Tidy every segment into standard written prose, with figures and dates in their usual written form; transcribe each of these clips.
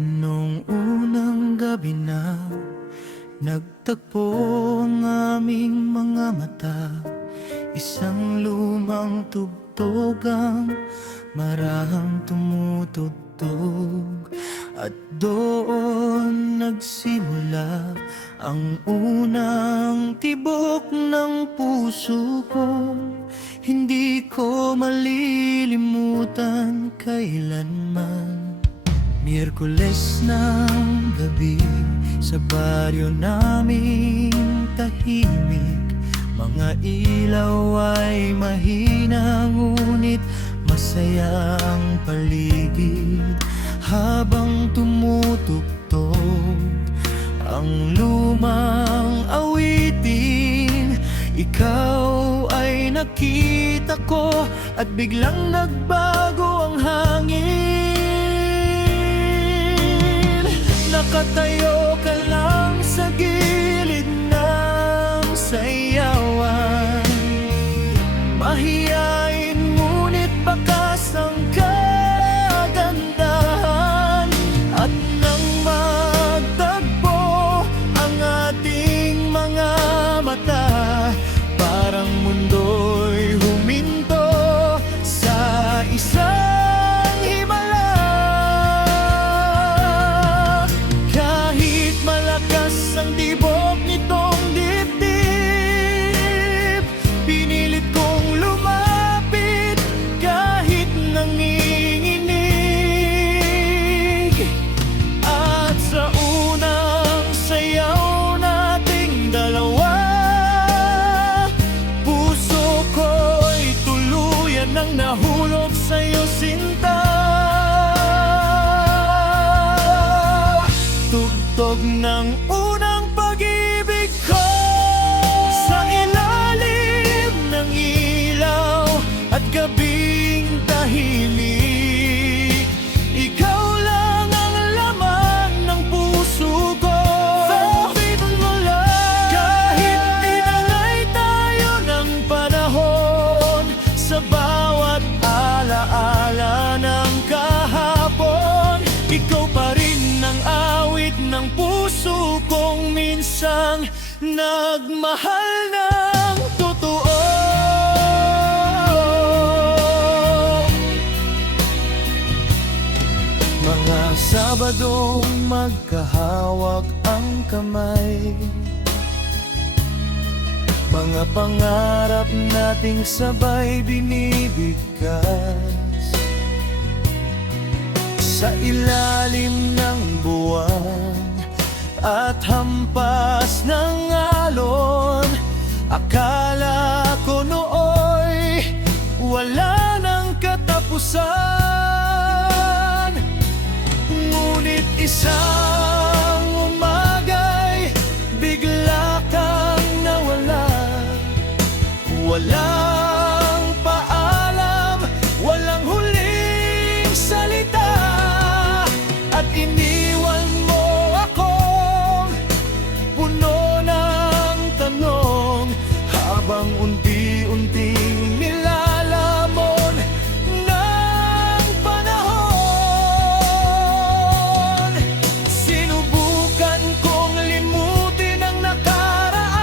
Nung unang gabi na nagtagpo ang aming mga mata, isang lumang tugtog ang marahang tumutugtog. At doon nagsimula ang unang tibok ng puso ko. Hindi ko malilimutan kailanman. Miyerkules ng gabi sa baryo naming tahimik, mga ilaw ay mahina ngunit masaya ang paligid. Habang tumutugtog ang lumang awitin, ikaw ay nakita ko at biglang nagbago ang hangin. Nakatayo ka lang sa gilid ng sayawan, mahiyain ngunit bakas ang kagandahan. At nang magtagpo ang ating mga mata, parang mundo'y huminto sa isang himala. Kahit malakas ang tibok nitong dibdib, pinilit kong lumapit kahit nanginginig. At sa unang sayaw nating dalawa, puso ko'y tuluyan nang nahulog sa'yo, sinta. Tugtog ng unang pag-ibig ko sa ilalim ng ilaw at gabing tahimik. Ikaw lang ang laman ng puso ko. Favorite mo lang. Kahit tinangay tayo ng panahon, sa bawat alaala ng kahapon, ikaw pa rin ang awit ng puso kong minsang nagmahal ng totoo. Mga Sabadong magkahawak ang kamay, mga pangarap nating sabay binibigkas. Sa ilalim ng buwan at hampas ng alon, akala ko nooy wala nang katapusan. Ngunit isang umaga'y bigla kang nawala. Walang paalam, walang huling salita, at iniwan mo akong puno ng tanong. Habang unti-unting nilalamon ng panahon, sinubukan kong limutin ang nakaraan,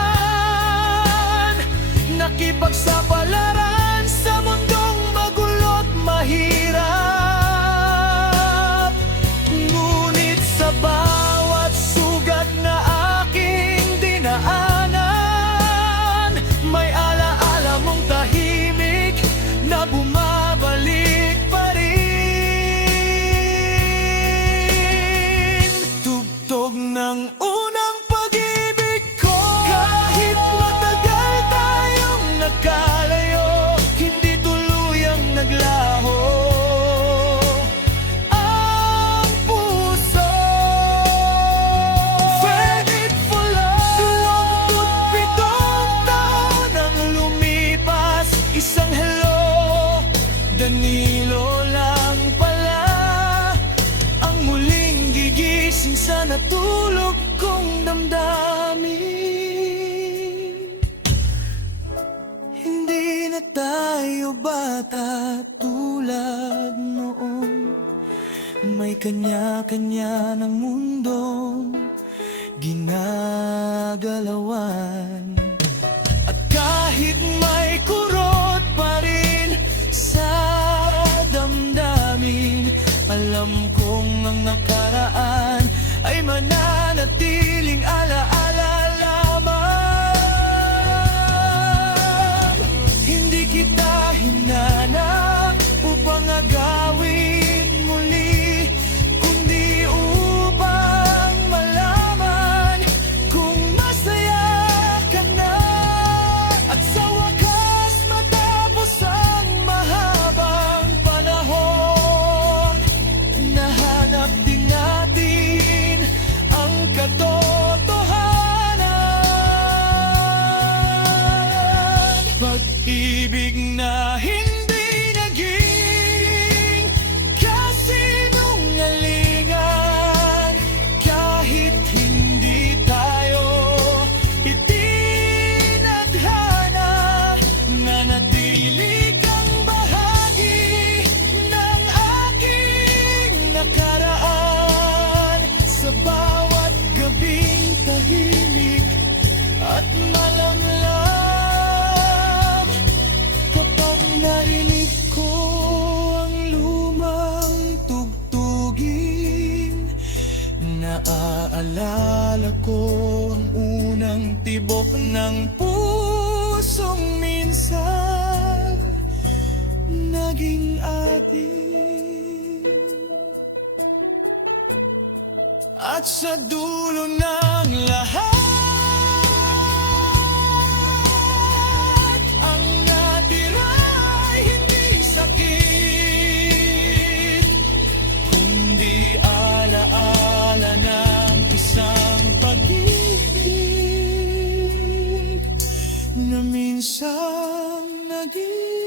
nakipagsapalaran sa mundong magulo't mahirap. Ngunit natulog kong damdamin. Hindi na tayo bata tulad noon, may kanya-kanya ng mundong ginagalawan. At kahit may kurot pa rin sa damdamin, alam kong ang nakaraan ay mananatiling alaala lamang. Hindi kita hinanap upang agawin muli, kundi upang malaman kung masaya ka na. At sa wakas matapos ang mahabang panahon, nahanap din natin ang katotohanan. Pag-ibig na hindi naging kasinungalingan, kahit hindi tayo itinadhana, nanatili kang bahagi ng aking nakaraan. Sa bawat gabing tahimik at malamlam, kapag narinig ko ang lumang tugtugin, naaalala ko ang unang tibok ng pusong minsan naging atin. At sa dulo ng lahat, ang natira ay hindi sakit, kundi alaala ng isang pag-ibig na minsang naging